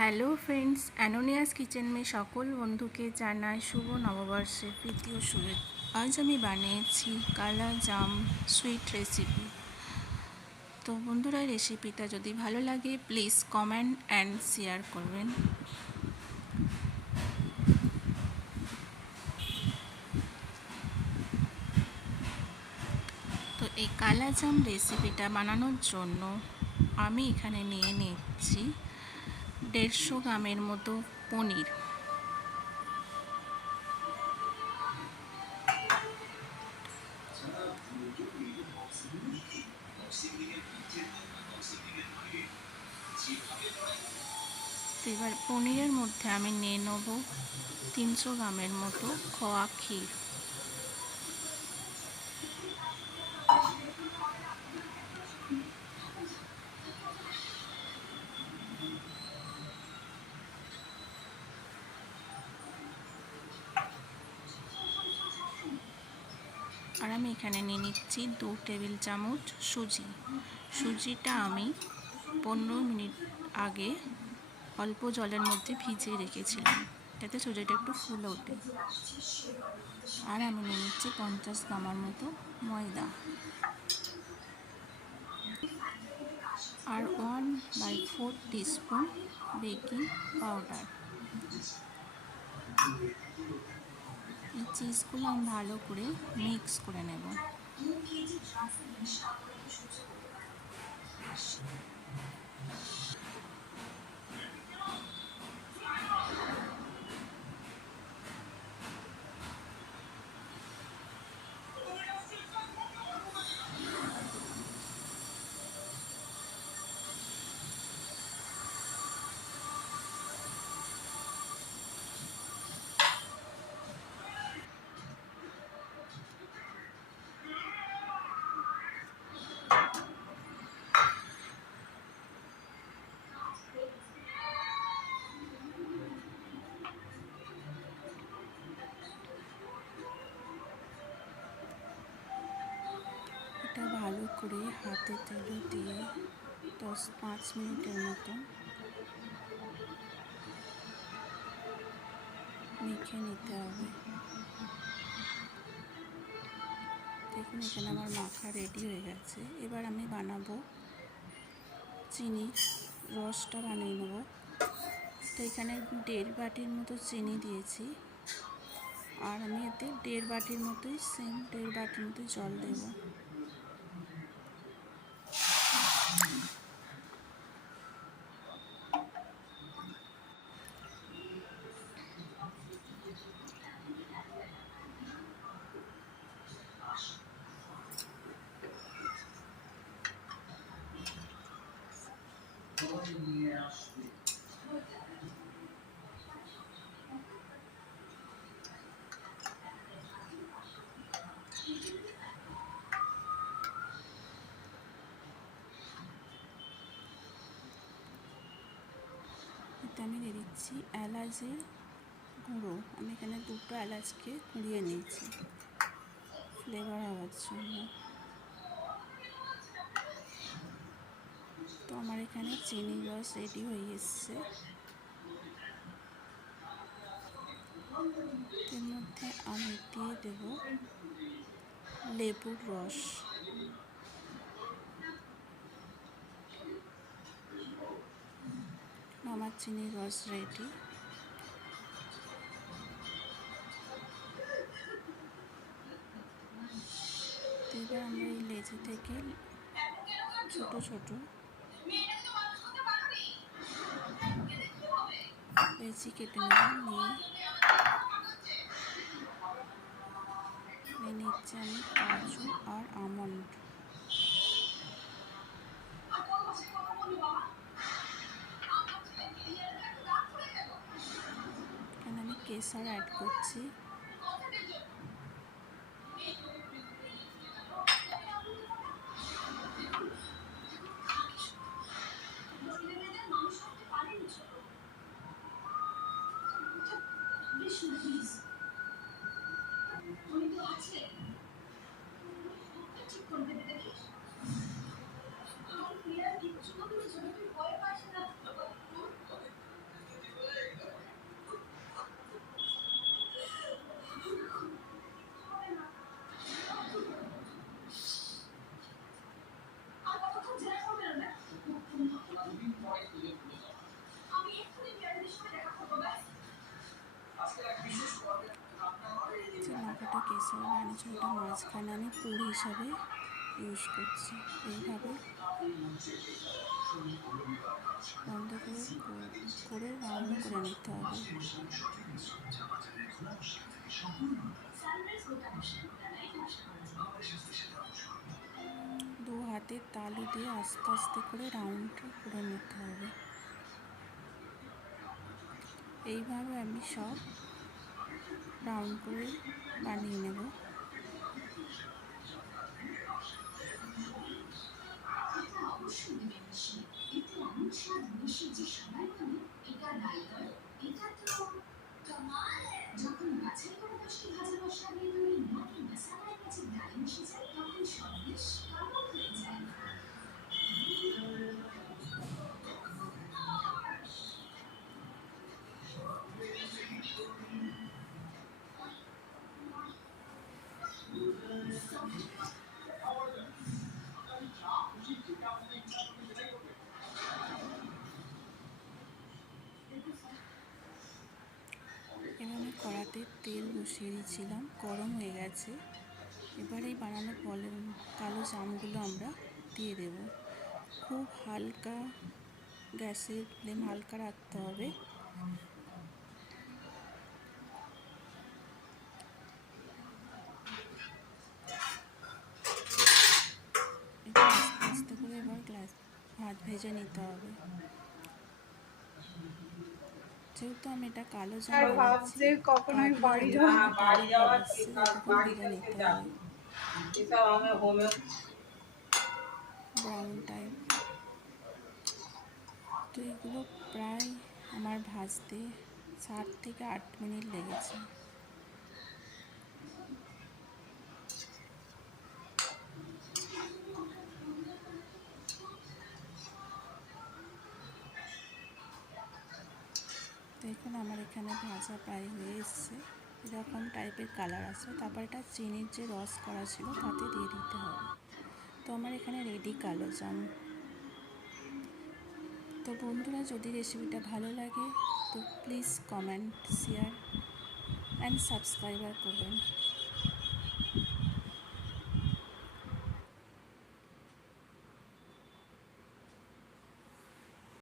Hello friends, एनोनियास kitchen में सकल बंधु के जानाई शुभ नवबर्षेर प्रীতীয় शुभेच्छा। आज আমি বানিয়েছি কালা জাম সুইট রেসিপি। তো বন্ধুরা, রেসিপিটা যদি ভালো লাগে প্লিজ কমেন্ট অ্যান্ড শেয়ার করবেন। তো এই কালা জাম রেসিপিটা বানানোর জন্য আমি এখানে নিয়ে নিচ্ছি 150 গ্রামের মতো পনির। তো এবার পনিরের মধ্যে আমি নিয়ে নেব 300 গ্রামের মতো খোয়া ক্ষীর। আর আমি এখানে নিয়ে নিচ্ছি 2 টেবিল চামচ সুজি। সুজিটা আমি 15 মিনিট আগে অল্প জলের মধ্যে ভিজিয়ে রেখেছিলাম যাতে সুজিটা একটু ফুলে ওঠে। আর আমি নিয়ে নিচ্ছি 50 গ্রামের মতো ময়দা আর 1/4 টিস্পুন বেকিং পাউডার। এই চিজগুলো আমি ভালো করে মিক্স করে নেব। এটা ভালো করে হাতে তেলে দিয়ে 5 মিনিটের মতো মেখে নিতে হবে। দেখুন, এখানে আমার মাখা রেডি হয়ে গেছে। এবার আমি বানাবো চিনির রসটা বানিয়ে নেব। তো এখানে 1.5 বাটির মতো চিনি দিয়েছি আর আমি এতে 1.5 বাটির মতোই 1.5 বাটির মতো জল দেব। এতে আমি দিয়ে দিচ্ছি এলাচের গুঁড়ো। আমি এখানে 2টো এলাচকে কুড়িয়ে নিয়েছি ফ্লেভার হওয়ার জন্য। তো আমার এখানে চিনির রস রেডি হয়ে এসছে। এর মধ্যে আমি দিয়ে দেব লেবুর রস। আমার চিনির রস রেডি। এবার আমরা এই লেচি থেকে ছোট ছোট লেচি কেটে নেব। নিয়ে নিচ্ছি আমি কাজু আর আমন্ড। এখানে আমি কেশর অ্যাড করছি। কেশর বানিয়েছি ওটা মাঝখানে আমি পুর হিসাবে ইউজ করছি। এইভাবে বন্ধ করে রাউন্ড করে নিতে হবে। দু হাতের তালু দিয়ে আস্তে আস্তে করে রাউন্ড করে নিতে হবে। এইভাবে আমি সব রাউন্ড করে বানিয়ে নেব। এবার আমি কড়াতে তেল বসিয়ে দিয়েছিলাম, গরম হয়ে গেছে। এবার এই বানানো কালো জামগুলো আমরা দিয়ে দেব। খুব হালকা গ্যাসের ফ্লেম হালকা রাখতে হবে। আস্তে আস্তে করে এবার ভাত ভেজে নিতে হবে। যেহেতু আমি এটা কালো জাম বানাচ্ছি, তখন ভেজে নিতে হবে ব্রাউন টাইপ। তো এগুলো প্রায় আমার ভাজতে 7 থেকে 8 মিনিট লেগেছে। দেখুন আমার এখানে ভাজা প্রায় হয়ে এসছে, এরকম টাইপের কালার আসছে। তারপর এটা চিনির যে রস করা ছিল তাতে দিয়ে দিতে হবে। তো আমার এখানে রেডি কালো জাম। তো বন্ধুরা, যদি রেসিপিটা ভালো লাগে তো please comment, share and subscriber করবেন।